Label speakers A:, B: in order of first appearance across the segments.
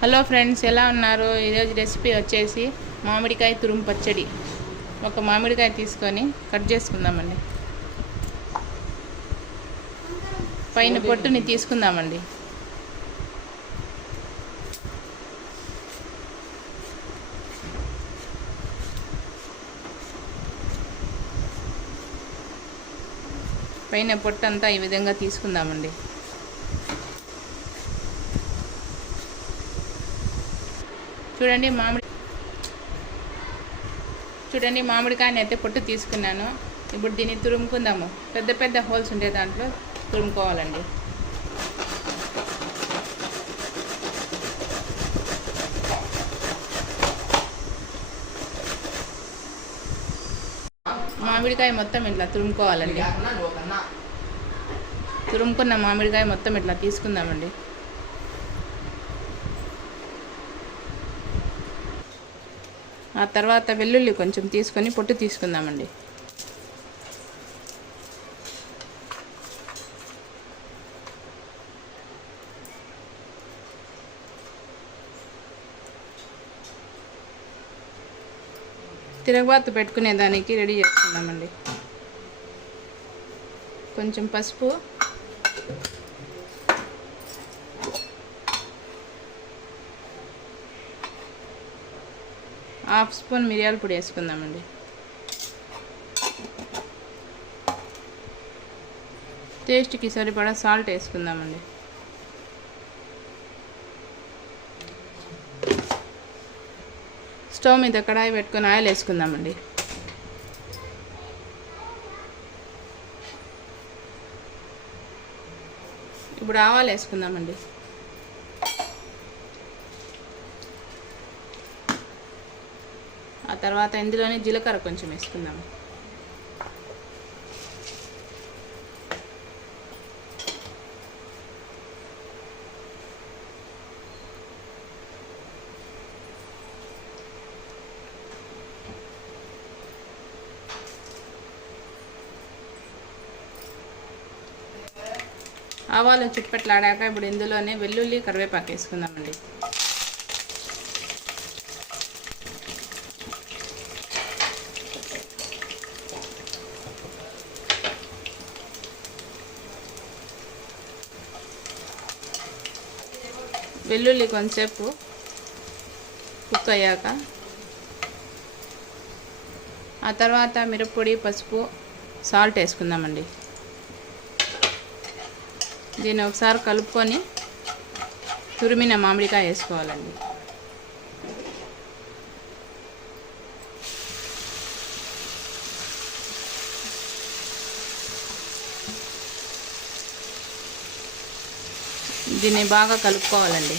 A: Hello friends ఎలా ఉన్నారు? ఈరోజు రెసిపీ వచ్చేసి మామిడికాయ తురుము పచ్చడి. ఒక మామిడికాయ తీసుకొని కట్ చేసుకుందామండి. పైన పొట్టుని తీసుకుందామండి. పైన పొట్టు అంతా ఈ విధంగా తీసుకుందామండి. చూడండి మామిడి చూడండి మామిడికాయని అయితే పొట్టు తీసుకున్నాను. ఇప్పుడు దీన్ని తురుముకుందాము. పెద్ద పెద్ద హోల్స్ ఉండే దాంట్లో తురుముకోవాలండి. మామిడికాయ మొత్తం ఇట్లా తురుముకోవాలండి. తురుముకున్న మామిడికాయ మొత్తం ఇట్లా తీసుకుందామండి. ఆ తర్వాత వెల్లుల్లి కొంచెం తీసుకొని పొట్టు తీసుకుందామండి. తిరగబాతు పెట్టుకునే దానికి రెడీ చేసుకుందామండి. కొంచెం పసుపు. హాఫ్ స్పూన్ మిరియాల పొడి వేసుకుందామండి. టేస్ట్కి సరిపడా సాల్ట్ వేసుకుందామండి. స్టవ్ మీద కడాయి పెట్టుకొని ఆయిల్ వేసుకుందామండి. ఇప్పుడు ఆవాలు వేసుకుందామండి. తర్వాత ఇందులోనే జీలకర్ర కొంచెం వేసుకుందాం. ఆవాలు చిట్పట్లాడాక ఇప్పుడు ఇందులోనే వెల్లుల్లి కరివేపాకు వేసుకుందామండి. వెల్లుల్లి కొంచెంసేపు కుక్ అయ్యాక. ఆ తర్వాత మిరప్పొడి పసుపు సాల్ట్ వేసుకుందామండి. దీన్ని ఒకసారి కలుపుకొని తురిమిన మామిడికాయ వేసుకోవాలండి. దీన్ని బాగా కలుపుకోవాలండి.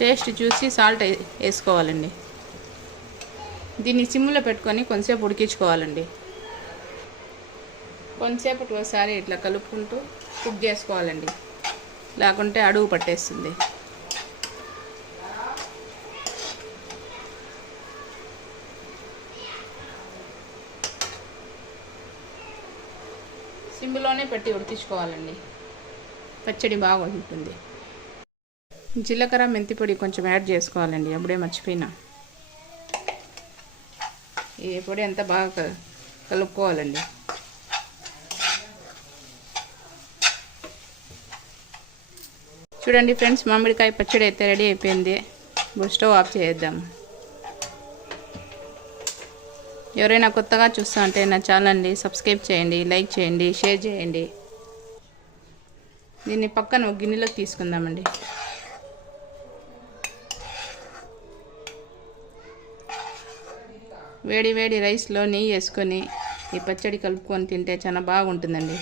A: టేస్ట్ చూసి సాల్ట్ వేసుకోవాలండి. దీన్ని సిమ్లో పెట్టుకొని కొంచెంసేపు ఉడికించుకోవాలండి. కొంచెంసేపు ఒకసారి ఇట్లా కలుపుకుంటూ కుక్ చేసుకోవాలండి. లేకుంటే అడుగు పట్టేస్తుంది. సిమ్లోనే పెట్టి ఉడికించుకోవాలండి. పచ్చడి బాగా ఉంటుంది జీలకర్ర మెంతి పొడి కొంచెం యాడ్ చేసుకోవాలండి. అప్పుడే మర్చిపోయినా. ఈ పొడి అంతా బాగా కలుపుకోవాలండి. చూడండి ఫ్రెండ్స్ మామిడికాయ పచ్చడి అయితే రెడీ అయిపోయింది. ఇప్పుడు స్టవ్ ఆఫ్ చేద్దాం ఎవరైనా కొత్తగా చూస్తా ఉంటే నా ఛానల్ని సబ్స్క్రైబ్ చేయండి లైక్ చేయండి షేర్ చేయండి. దీన్ని పక్కన గిన్నెలోకి తీసుకుందామండి. వేడి వేడి రైస్లో నెయ్యి వేసుకొని ఈ పచ్చడి కలుపుకొని తింటే చాలా బాగుంటుందండి.